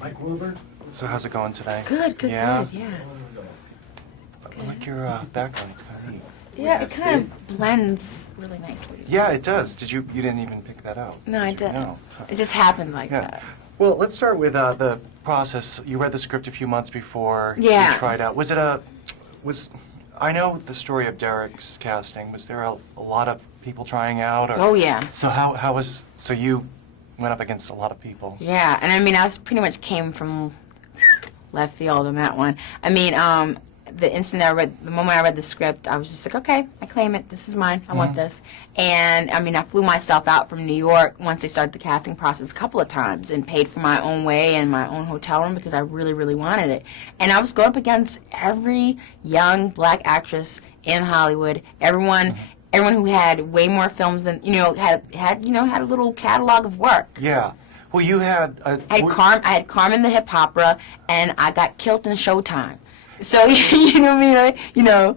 Mike Wilbur. So how's it going today? Good, good, Yeah? good, yeah. I like your background. It's kind of neat. Yeah, it kind of blends really nicely. Yeah, it does. You didn't even pick that out? No, I Did you? didn't. No. It just happened like Yeah. that. Well, let's start with the process. You read the script a few months before Yeah. you tried out. I know the story of Derek's casting. Was there a lot of people trying out? Or, Oh, yeah. So you went up against a lot of people. Yeah, and I mean, pretty much came from left field on that one. I mean, the moment I read the script, I was just like, okay, I claim it. This is mine. I want this. And I mean, I flew myself out from New York once they started the casting process a couple of times and paid for my own way and my own hotel room because I really, really wanted it. And I was going up against every young black actress in Hollywood. Everyone who had way more films than had a little catalog of work. Yeah. Well, you had. I had Carmen the Hip Opera, and I got killed in Showtime. So you know what I mean?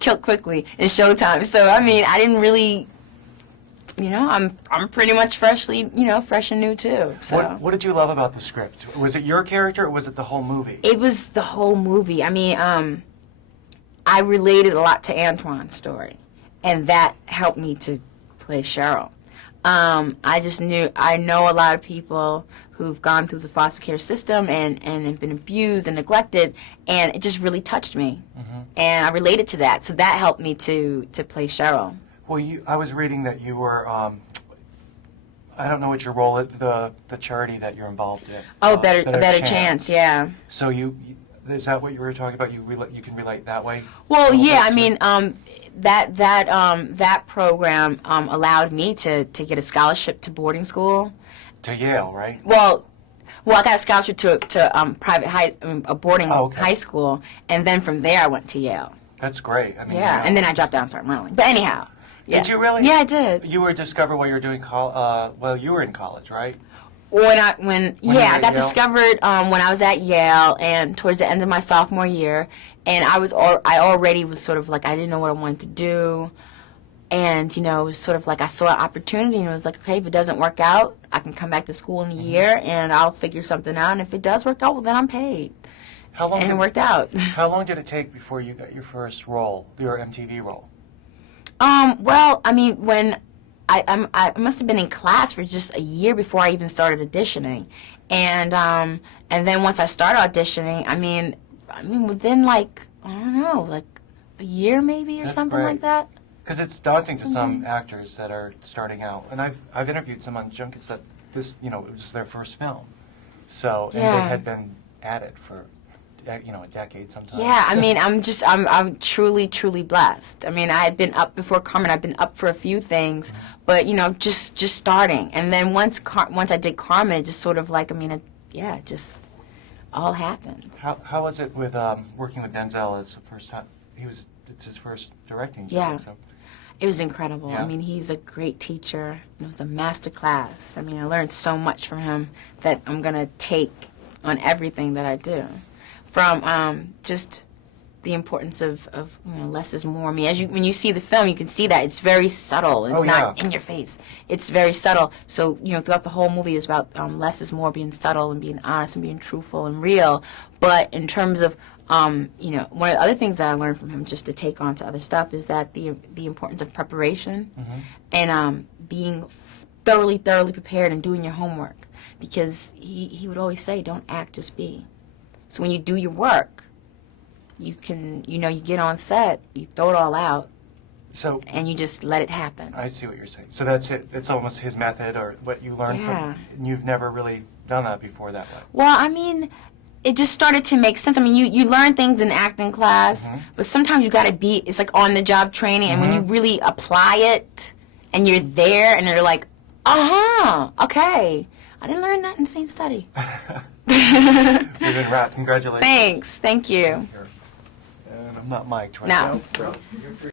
Killed quickly in Showtime. So I mean, I didn't really, I'm pretty much fresh and new too. So What did you love about the script? Was it your character or was it the whole movie? it was the whole movie. I mean, I related a lot to Antwone's story, and that helped me to play Cheryl. I know a lot of people who've gone through the foster care system and have been abused and neglected, and it just really touched me. And I related to that, so that helped me to play Cheryl. Well, I was reading that you were, I don't know what your role at the charity that you're involved in. Oh, a better chance, yeah. So is that what you were talking about? You can relate that way? Well, yeah, I mean, that program allowed me to get a scholarship to boarding school. To Yale, right? Well, I got a scholarship to private a boarding high school, and then from there I went to Yale. That's great. I mean, Yeah, and then I dropped down and started modeling. But anyhow. Yeah. Did you really? Yeah, I did. You were discovered while you were doing well, you were in college, right? I got Yale? discovered when I was at Yale and towards the end of my sophomore year, and I already was sort of like I didn't know what I wanted to do, and it was sort of like I saw an opportunity and it was like, okay, if it doesn't work out, I can come back to school in a year and I'll figure something out, and if it does work out, well then I'm paid. And it worked out. How long did it take before you got your first role, your MTV role? Well, I mean, when I must have been in class for just a year before I even started auditioning, and then once I started auditioning, I mean within like I don't know, like a year maybe or That's something great. like that. Because it's daunting to some actors that are starting out, and I've interviewed some on junkets that it was their first film, and they had been at it for a decade sometimes. Yeah, I mean, I'm truly, truly blessed. I mean, I had been up before Carmen. I've been up for a few things, but just starting. And then once I did Carmen, it just sort of like, it just all happened. How was it with working with Denzel as the first time? It's his first directing job. Yeah. So. It was incredible. Yeah. I mean, he's a great teacher. It was a master class. I mean, I learned so much from him that I'm going to take on everything that I do. From just the importance of less is more. I mean, when you see the film, you can see that it's very subtle. It's not in your face. It's very subtle. So throughout the whole movie, it's about less is more, being subtle and being honest and being truthful and real. But in terms of one of the other things that I learned from him, just to take on to other stuff, is that the importance of preparation and being thoroughly prepared and doing your homework. Because he would always say, don't act, just be. So when you do your work, you can, you get on set, you throw it all out, and you just let it happen. I see what you're saying. So that's it. It's almost his method, or what you learned from. And you've never really done that before that way. Well, I mean, it just started to make sense. I mean, you learn things in acting class, but sometimes you got to it's like on-the-job training, and when you really apply it, and you're there, and you're like, okay, I didn't learn that in Saint Study. We've been wrapped. Congratulations. Thanks. Thank you. And I'm not mic'd right No. now.